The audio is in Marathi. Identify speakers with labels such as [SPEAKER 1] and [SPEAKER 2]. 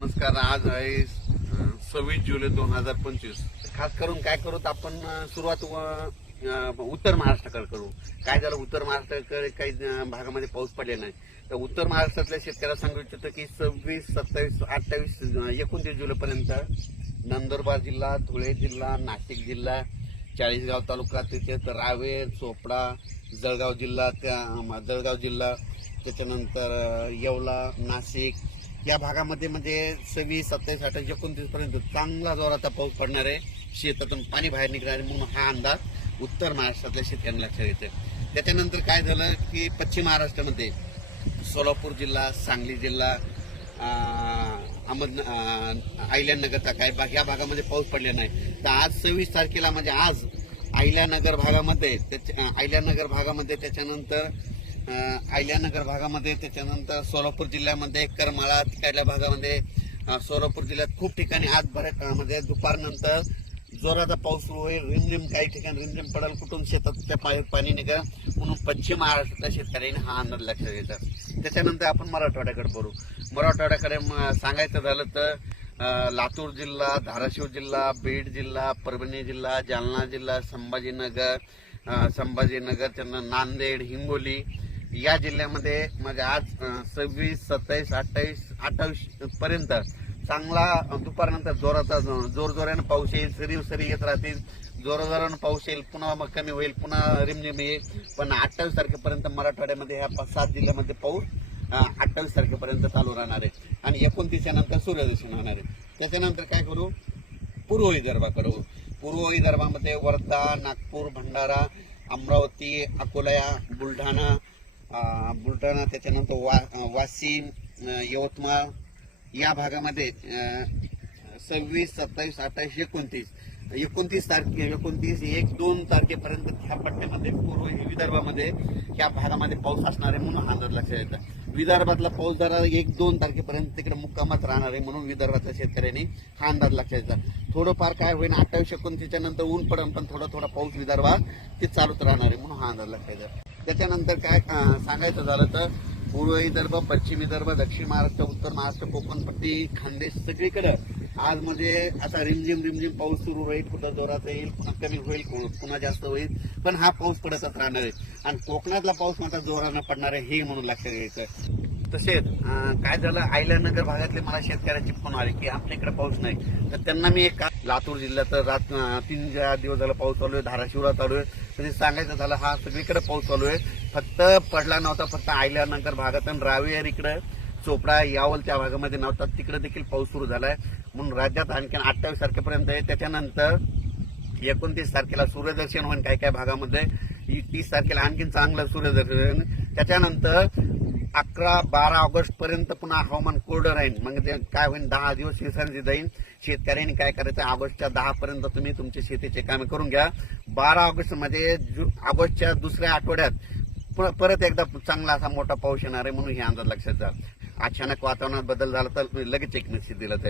[SPEAKER 1] नमस्कार आज आहे सव्वीस जुलै दोन हजार पंचवीस. खास करून काय करू आपण सुरुवात व- उत्तर महाराष्ट्राकडे करू. काय झालं उत्तर महाराष्ट्राकडे काही भागामध्ये पाऊस पडले नाही. तर उत्तर महाराष्ट्रातल्या शेतकऱ्याला सांगू इच्छितो की सव्वीस सत्तावीस अठ्ठावीस एकोणतीस जुलैपर्यंत नंदुरबार जिल्हा धुळे जिल्हा नाशिक जिल्हा चाळीसगाव तालुका तिथे तर रावेर चोपडा जळगाव जिल्हा त्या जळगाव जिल्हा त्याच्यानंतर येवला नाशिक या भागामध्ये म्हणजे सव्वीस सत्तावीस अठ्ठावीस एकोणतीस पर्यंत चांगला जोराचा पाऊस पडणार आहे. शेतातून पाणी बाहेर निघणार आहे म्हणून हा अंदाज उत्तर महाराष्ट्रातल्या शेतकऱ्यांना लक्षात येते त्याच्यानंतर काय झालं की पश्चिम महाराष्ट्रामध्ये सोलापूर जिल्हा सांगली जिल्हा अहमद अहिल्यानगरचा काय भाग या भागामध्ये पाऊस पडले नाही. तर आज सव्वीस तारखेला म्हणजे आज अहिल्यानगर भागामध्ये त्याच्या अहिल्यानगर भागामध्ये त्याच्यानंतर आयल्यानगर अहिल्यानगर भागामध्ये त्याच्यानंतर सोलापूर जिल्ह्यामध्ये करमाळा तिकडल्या भागामध्ये सोलापूर जिल्ह्यात खूप ठिकाणी आज बऱ्याच काळामध्ये दुपारनंतर जोराचा पाऊस सुरू होईल. रिमझिम काही ठिकाणी रिमझिम पडल कुठून शेतात त्या पाय पाणी निघा म्हणून पश्चिम महाराष्ट्रातल्या शेतकऱ्यांनी हा अंदाज लक्षात घ्यायचा. त्याच्यानंतर आपण मराठवाड्याकडे बोलू मराठवाड्याकडे सांगायचं झालं तर लातूर जिल्हा धाराशिव जिल्हा बीड जिल्हा परभणी जिल्हा जालना जिल्हा संभाजीनगर संभाजीनगर त्यांना नांदेड हिंगोली या जिल्ह्यामध्ये म्हणजे आज सव्वीस सत्तावीस अठ्ठावीस अठ्ठावीस पर्यंत चांगला दुपारनंतर जोराचा जोरजोरानं पाऊस येईल सरी सरी येत राहतील. जोराजोरानं पाऊस येईल पुन्हा मग कमी होईल पुन्हा रिमझिम येईल. पण अठ्ठावीस तारखेपर्यंत मराठवाड्यामध्ये ह्या पाच सात जिल्ह्यामध्ये पाऊस अठ्ठावीस तारखेपर्यंत चालू राहणार आहे. आणि एकोणतीसच्या नंतर सूर्यदर्शन होणार आहे. त्याच्यानंतर काय करू? पूर्व विदर्भाकडे करू. पूर्व विदर्भामध्ये वर्धा नागपूर भंडारा अमरावती अकोला बुलढाणा बुलढाणा त्याच्यानंतर वा वाशिम यवतमाळ या भागामध्ये अं, सव्वीस सत्तावीस अठ्ठावीस एकोणतीस. एकोणतीस तारखे एकोणतीस एक दोन तारखेपर्यंत ह्या पट्ट्यामध्ये पूर्व विदर्भामध्ये ह्या भागामध्ये पाऊस असणार आहे म्हणून हा अंदाज लक्षात येतात विदर्भातला पाऊस जरा एक दोन तारखेपर्यंत तिकडे मुक्कामात राहणार आहे म्हणून विदर्भाच्या शेतकऱ्यांनी हा अंदाज लक्षात येतात थोडंफार काय होईल अठ्ठावीस एकोणतीसच्या नंतर ऊन पडेल पण थोडा थोडा पाऊस विदर्भात ते चालूच राहणार आहे म्हणून हा अंदाज लक्षात येतात त्याच्यानंतर काय सांगायचं झालं तर पूर्व विदर्भ पश्चिम विदर्भ दक्षिण महाराष्ट्र उत्तर महाराष्ट्र कोकणपट्टी खानदेश सगळीकडं. आज म्हणजे असा रिमझिम रिमझिम पाऊस सुरू होईल कुठं जोरात येईल पुन्हा कमी होईल पुन्हा जास्त होईल. पण हा पाऊस पडतच राहणार आहे. आणि कोकणातला पाऊस मात्र जोरानं पडणार आहे हे म्हणून लक्षात घ्यायचं तसेच काय झालं आयल्यानगर भागातले मला शेतकऱ्याची फोन आले की आपल्या इकडे पाऊस नाही. तर त्यांना मी एक का- लातूर जिल्ह्यात रात तीन चार दिवस झाला पाऊस चालू आहे धाराशिवला चालू आहे. तसेच सांगायचं झालं हा सगळीकडे पाऊस चालू आहे. फक्त पडला नव्हता फक्त आयल्यानगर भागात आणि रावेर इकडं चोपडा यावलच्या भागामध्ये नव्हता. तिकडे देखील पाऊस सुरू झालाय. म्हणून राज्यात आणखी अठ्ठावीस तारखेपर्यंत आहे. त्याच्यानंतर एकोणतीस तारखेला सूर्यदर्शन होईल काही काही भागामध्ये. तीस तारखेला आणखीन चांगलं सूर्यदर्शन त्याच्यानंतर अकरा बारा ऑगस्ट पर्यंत पुन्हा हवामान कोरडं राहील मग ते काय होईल दहा दिवस विश्रांती जाईल शेतकऱ्यांनी काय करायचं? ऑगस्टच्या दहा पर्यंत तुम्ही तुमचे शेतीचे कामे करून घ्या. बारा ऑगस्टमध्ये ऑगस्टच्या दुसऱ्या आठवड्यात परत एकदा चांगला असा मोठा पाऊस येणार आहे म्हणून हे अंदाज लक्षात जा. अचानक वातावरणात बदल झाला तर लगेच एक मेसेज दिला जाईल.